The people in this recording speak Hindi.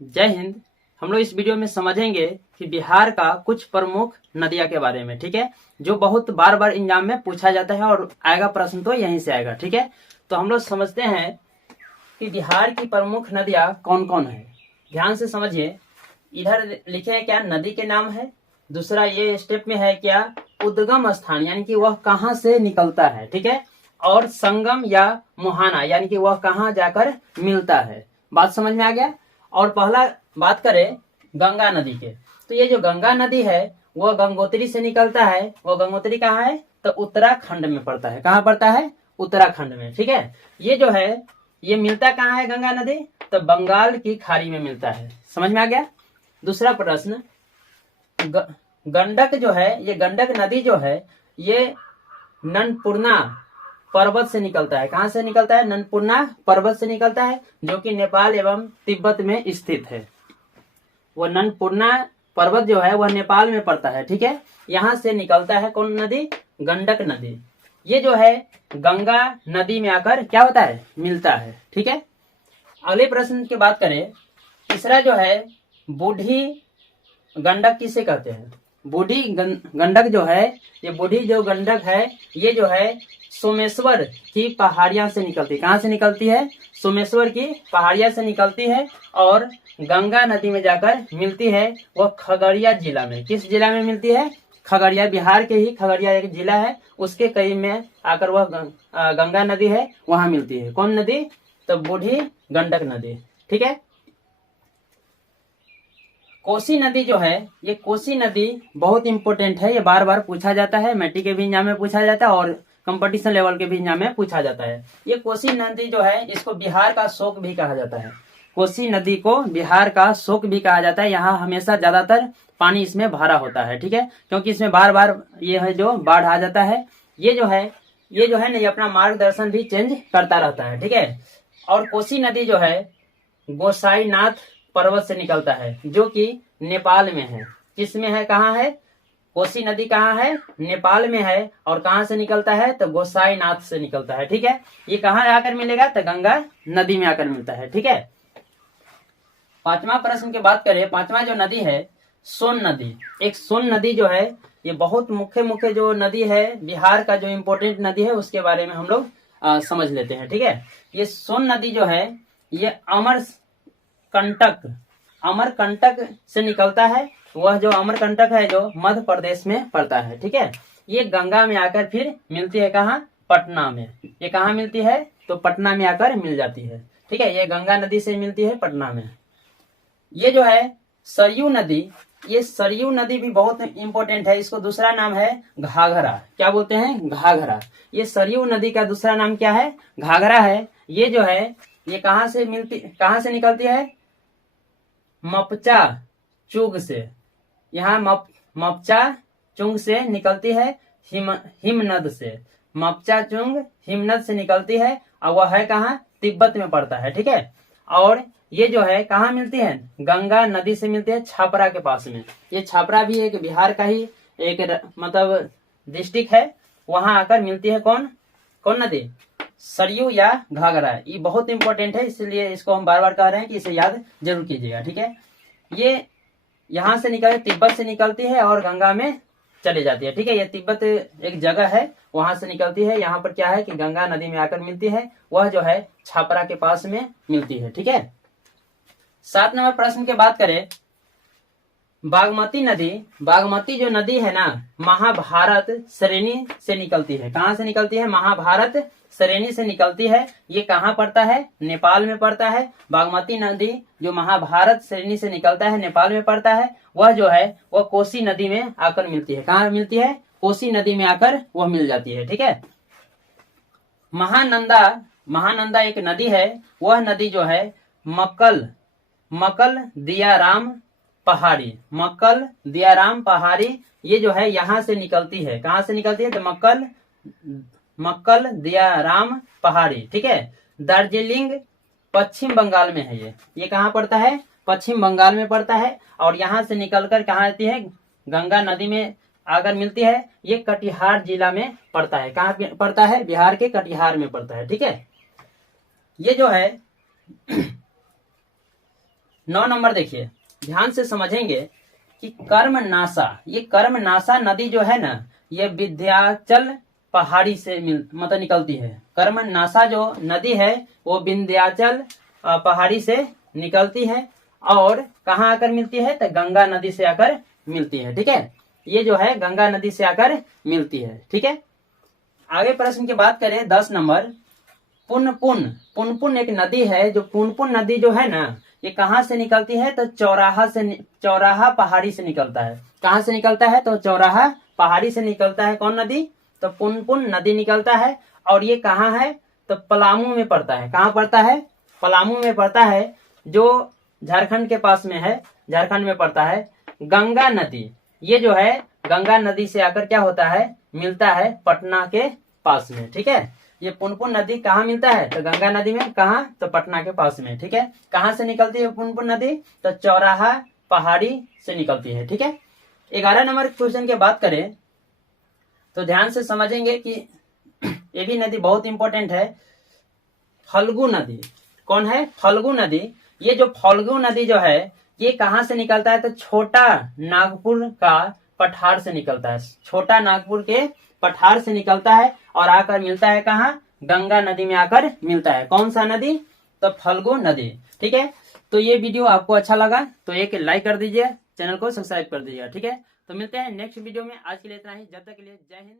जय हिंद। हम लोग इस वीडियो में समझेंगे कि बिहार का कुछ प्रमुख नदियां के बारे में, ठीक है, जो बहुत बार बार एग्जाम में पूछा जाता है और आएगा प्रश्न तो यहीं से आएगा, ठीक है। तो हम लोग समझते हैं कि बिहार की प्रमुख नदियां कौन कौन है। ध्यान से समझिए, इधर लिखे हैं क्या, नदी के नाम है। दूसरा ये स्टेप में है क्या, उद्गम स्थान, यानी कि वह कहाँ से निकलता है, ठीक है। और संगम या मुहाना, यानी कि वह कहाँ जाकर मिलता है। बात समझ में आ गया। और पहला बात करें गंगा नदी के, तो ये जो गंगा नदी है वह गंगोत्री से निकलता है। वह गंगोत्री कहाँ है, तो उत्तराखंड में पड़ता है। कहाँ पड़ता है, उत्तराखंड में, ठीक है। ये जो है ये मिलता कहाँ है गंगा नदी, तो बंगाल की खाड़ी में मिलता है। समझ में आ गया। दूसरा प्रश्न, गंडक जो है, ये गंडक नदी जो है ये ननपूर्णा पर्वत से निकलता है। कहाँ से निकलता है, ननपूर्णा पर्वत से निकलता है, जो कि नेपाल एवं तिब्बत में स्थित है। वह ननपूर्णा पर्वत जो है वह नेपाल में पड़ता है, ठीक है। यहाँ से निकलता है कौन नदी, गंडक नदी। ये जो है गंगा नदी में आकर क्या होता है, मिलता है, ठीक है। अगले प्रश्न की बात करें, तीसरा जो है बूढ़ी गंडक किसे कहते हैं। बूढ़ी गंडक जो है, ये बूढ़ी जो गंडक है ये जो है सोमेश्वर की पहाड़ियां से निकलती है। कहाँ से निकलती है, सोमेश्वर की पहाड़ियां से निकलती है और गंगा नदी में जाकर मिलती है। वह खगड़िया जिला में, किस जिला में मिलती है, खगड़िया, बिहार के ही खगड़िया एक जिला है, उसके करीब में आकर वह गंगा नदी है, वहां मिलती है। कौन नदी, तो बूढ़ी गंडक नदी, ठीक है। कोसी नदी जो है, ये कोसी नदी बहुत इंपॉर्टेंट है। ये बार बार पूछा जाता है, मैट्रिक के भी एग्जाम में पूछा जाता है और कंपटीशन लेवल के भी एग्जाम में पूछा जाता है। ये कोसी नदी जो है इसको बिहार का शोक भी कहा जाता है। कोसी नदी को बिहार का शोक भी कहा जाता है। यहाँ हमेशा ज्यादातर पानी इसमें भरा होता है, ठीक है, क्योंकि इसमें बार बार ये है जो बाढ़ आ जाता है। ये जो है ना, ये अपना मार्गदर्शन भी चेंज करता रहता है, ठीक है। और कोसी नदी जो है गोसाईनाथ पर्वत से निकलता है, जो कि नेपाल में है। किसमें है, कहाँ है, कोसी नदी कहाँ है, नेपाल में है। और कहाँ से निकलता है, तो गोसाईनाथ से निकलता है, ठीक है। ये कहाँ आकर मिलेगा, तो गंगा नदी में आकर मिलता है, ठीक है। पांचवा प्रश्न की बात करें, पांचवा जो नदी है सोन नदी। एक सोन नदी जो है ये बहुत मुख्य जो नदी है, बिहार का जो इम्पोर्टेंट नदी है उसके बारे में हम लोग समझ लेते हैं, ठीक है। ये सोन नदी जो है ये अमरकंटक से निकलता है। वह जो अमरकंटक है जो मध्य प्रदेश में पड़ता है, ठीक है। ये गंगा में आकर फिर मिलती है कहाँ, पटना में। ये कहाँ मिलती है, तो पटना में आकर मिल जाती है, ठीक है। ये गंगा नदी से मिलती है पटना में। ये जो है सरयू नदी, ये सरयू नदी भी बहुत इंपॉर्टेंट है। इसको दूसरा नाम है घाघरा। क्या बोलते हैं, घाघरा। ये सरयू नदी का दूसरा नाम क्या है, घाघरा है। ये जो है ये कहाँ से निकलती है, मपचा चुग से। यहाँ मपचा चुंग से निकलती है, हिमनद से। मपचा चुंग हिमनद से निकलती है और वह है कहाँ, तिब्बत में पड़ता है, ठीक है। और ये जो है कहाँ मिलती है, गंगा नदी से मिलती है, छपरा के पास में। ये छपरा भी एक बिहार का ही एक मतलब डिस्ट्रिक्ट है, वहां आकर मिलती है कौन नदी, सरयू या घाघरा। ये बहुत इंपॉर्टेंट है, इसलिए इसको हम बार बार कह रहे हैं कि इसे याद जरूर कीजिएगा, ठीक है। ये यहाँ से तिब्बत से निकलती है और गंगा में चली जाती है, ठीक है। ये तिब्बत एक जगह है, वहां से निकलती है। यहाँ पर क्या है कि गंगा नदी में आकर मिलती है, वह जो है छपरा के पास में मिलती है, ठीक है। 7 नंबर प्रश्न की बात करें, बागमती नदी। बागमती जो नदी है ना, महाभारत श्रेणी से निकलती है। कहाँ से निकलती है, महाभारत श्रेणी से निकलती है। ये कहाँ पड़ता है, नेपाल में पड़ता है। बागमती नदी जो महाभारत श्रेणी से निकलता है, नेपाल में पड़ता है। वह जो है वह कोसी नदी में आकर मिलती है। कहाँ मिलती है, कोसी नदी में आकर वह मिल जाती है, ठीक है। महानंदा एक नदी है। वह नदी जो है मक्कल दियाराम पहाड़ी, ये जो है यहाँ से निकलती है। कहाँ से निकलती है, तो मक्कल दियाराम पहाड़ी, ठीक है। दार्जिलिंग पश्चिम बंगाल में है। ये कहाँ पड़ता है, पश्चिम बंगाल में पड़ता है। और यहाँ से निकलकर कहाँ आती है, गंगा नदी में आकर मिलती है। ये कटिहार जिला में पड़ता है। कहाँ पड़ता है, बिहार के कटिहार में पड़ता है, ठीक है। ये जो है 9 नंबर देखिए, ध्यान से समझेंगे कि कर्मनाशा, ये कर्मनाशा नदी जो है ना, ये विंध्याचल पहाड़ी से मतलब निकलती है। कर्मनाशा जो नदी है वो विंध्याचल पहाड़ी से निकलती है और कहाँ आकर मिलती है, तो गंगा नदी से आकर मिलती है। ठीक है, ये जो है गंगा नदी से आकर मिलती है। ठीक है, आगे प्रश्न की बात करें 10 नंबर, पुनपुन। पुनपुन एक नदी है, जो पुनपुन नदी जो है ना, ये कहाँ से निकलती है, तो चौराहा पहाड़ी से निकलता है। कहाँ से निकलता है, तो चौराहा पहाड़ी से निकलता है। कौन नदी, तो पुनपुन नदी निकलता है। और ये कहाँ है, तो पलामू में पड़ता है। कहाँ पड़ता है, पलामू में पड़ता है, जो झारखंड के पास में है, झारखंड में पड़ता है। गंगा नदी, ये जो है गंगा नदी से आकर क्या होता है, मिलता है पटना के पास में। ठीक है, ये पुनपुन नदी कहाँ मिलता है, तो गंगा नदी में। कहाँ, तो पटना के पास में। ठीक है, कहाँ से निकलती है पुनपुन नदी, तो चौराहा पहाड़ी से निकलती है। ठीक है, 11 नंबर क्वेश्चन की बात करें तो ध्यान से समझेंगे कि ये भी नदी बहुत इंपॉर्टेंट है, फल्गु नदी। कौन है, फल्गु नदी। ये जो फल्गु नदी जो है, ये कहाँ से निकलता है, तो छोटा नागपुर का पठार से निकलता है। छोटा नागपुर के पठार से निकलता है और आकर मिलता है कहाँ, गंगा नदी में आकर मिलता है। कौन सा नदी, तो फल्गु नदी। ठीक है, तो ये वीडियो आपको अच्छा लगा तो एक लाइक कर दीजिए, चैनल को सब्सक्राइब कर दीजिएगा। ठीक है, तो मिलते हैं नेक्स्ट वीडियो में। आज के लिए इतना ही, जब तक के लिए जय हिंद।